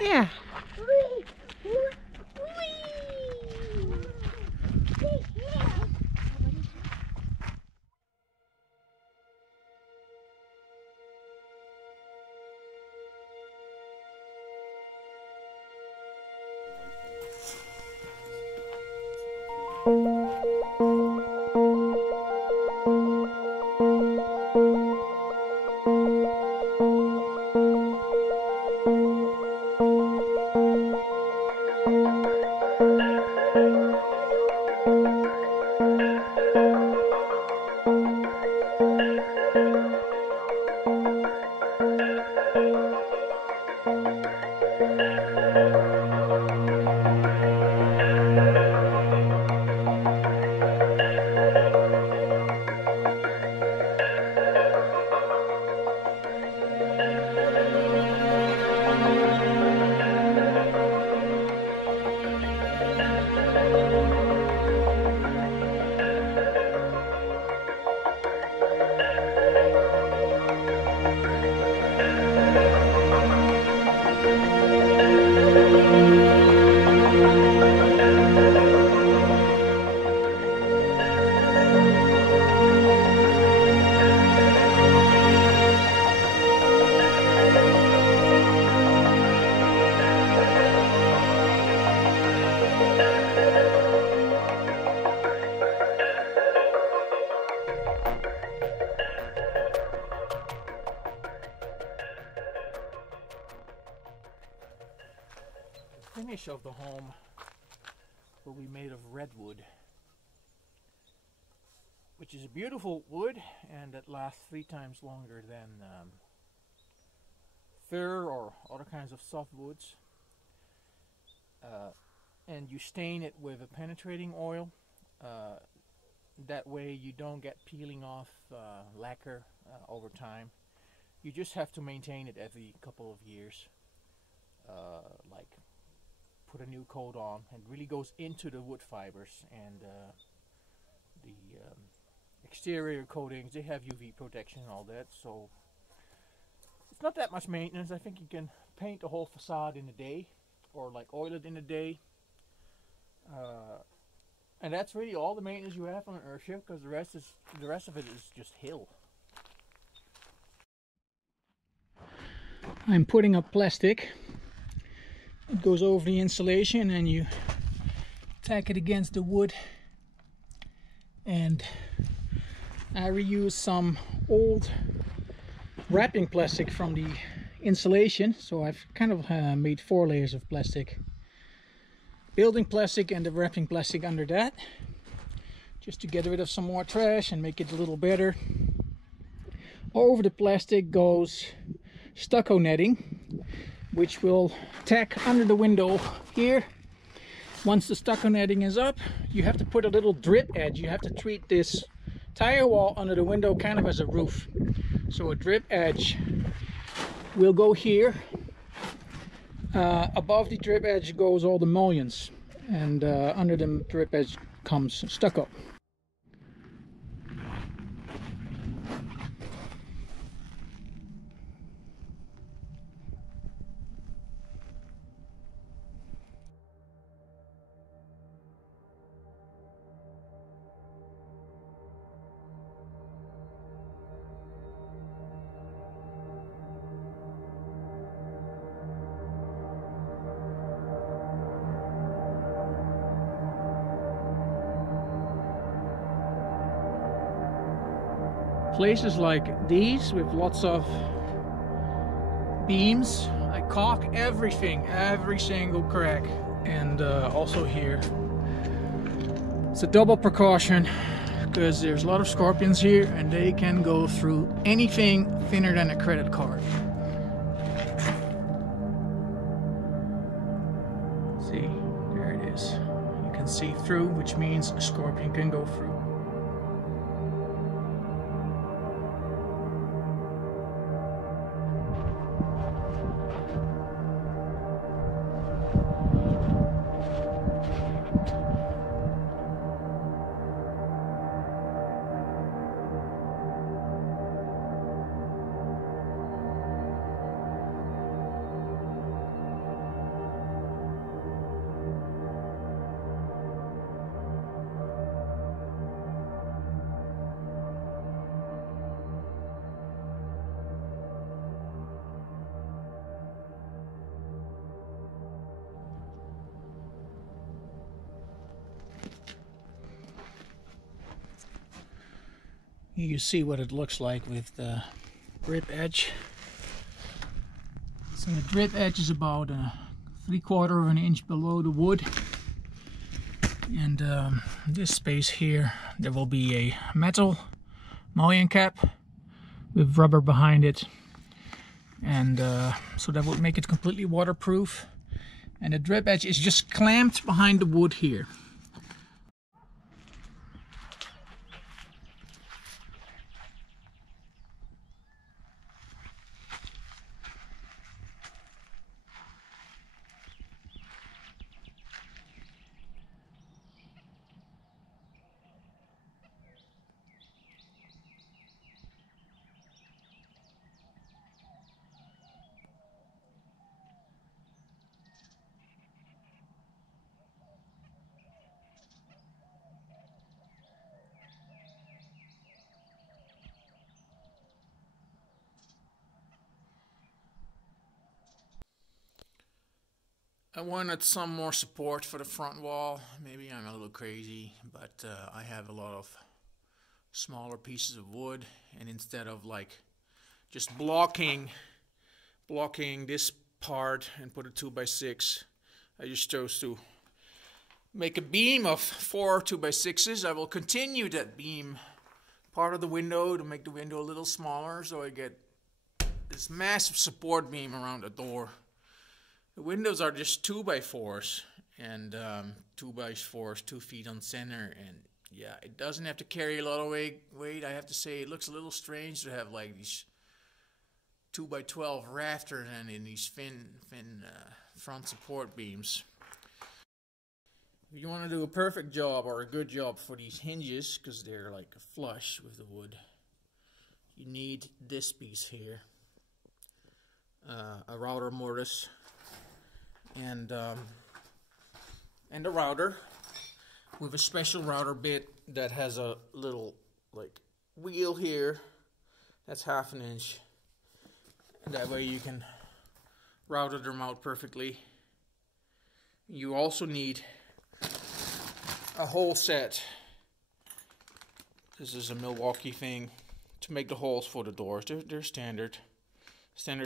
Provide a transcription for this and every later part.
Yeah. Finish of the home will be made of redwood, which is a beautiful wood and it lasts 3 times longer than fir or other kinds of softwoods. And you stain it with a penetrating oil. That way you don't get peeling off lacquer over time. You just have to maintain it every couple of years. Like put a new coat on, and really goes into the wood fibers, and the exterior coatings, they have UV protection and all that, so it's not that much maintenance. I think you can paint the whole facade in a day, or like oil it in a day, and that's really all the maintenance you have on an Earthship, because the rest of it is just hill. I'm putting up plastic. It goes over the insulation and you tack it against the wood, and I reuse some old wrapping plastic from the insulation, so I've kind of made 4 layers of plastic. Building plastic and the wrapping plastic under that, just to get rid of some more trash and make it a little better. Over the plastic goes stucco netting, which will tack under the window here. Once the stucco netting is up, you have to put a little drip edge. You have to treat this tire wall under the window kind of as a roof. So a drip edge will go here. Above the drip edge goes all the mullions, and under the drip edge comes stucco. Places like these with lots of beams, I caulk everything, every single crack, and also here. It's a double precaution because there's a lot of scorpions here and they can go through anything thinner than a credit card. See, there it is. You can see through, which means a scorpion can go through. You see what it looks like with the drip edge. So the drip edge is about 3/4 of an inch below the wood. And this space here, there will be a metal mullion cap with rubber behind it. And so that would make it completely waterproof. And the drip edge is just clamped behind the wood here. I wanted some more support for the front wall. Maybe I'm a little crazy, but I have a lot of smaller pieces of wood, and instead of like just blocking this part and put a 2x6, I just chose to make a beam of 4 2x6s. I will continue that beam part of the window to make the window a little smaller, so I get this massive support beam around the door. The windows are just 2x4s, and 2x4s, 2 feet on center, and yeah, it doesn't have to carry a lot of weight. I have to say, it looks a little strange to have like these 2x12 rafters and in these thin front support beams. If you want to do a perfect job or a good job for these hinges, because they're like flush with the wood, you need this piece here, a router mortise. And a router with a special router bit that has a little like wheel here that's 1/2 inch, and that way you can router them out perfectly. You also need a hole set. This is a Milwaukee thing to make the holes for the doors. They're standard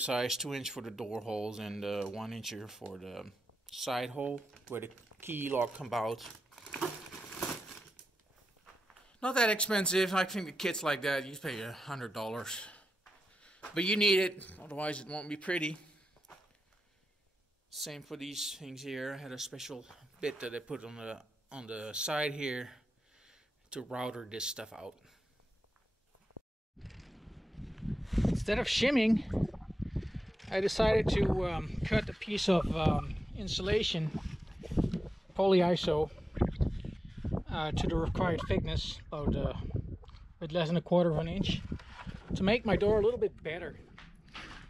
size, 2 inch for the door holes and 1 incher for the side hole where the key lock comes out. Not that expensive. I think the kits like that, you pay $100, but you need it, otherwise it won't be pretty. Same for these things here. I had a special bit that I put on the side here to router this stuff out. Instead of shimming, I decided to cut a piece of insulation, polyiso, to the required thickness, about a bit less than 1/4 of an inch, to make my door a little bit better.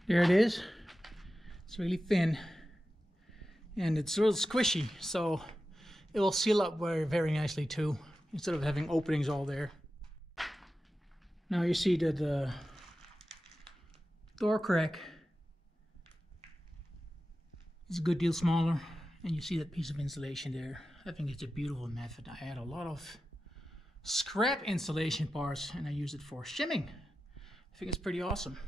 There it is. It's really thin, and it's a little squishy, so it will seal up very nicely too, instead of having openings all there. Now you see that the door crack is a good deal smaller, and you see that piece of insulation there. I think it's a beautiful method. I had a lot of scrap insulation parts and I use it for shimming. I think it's pretty awesome.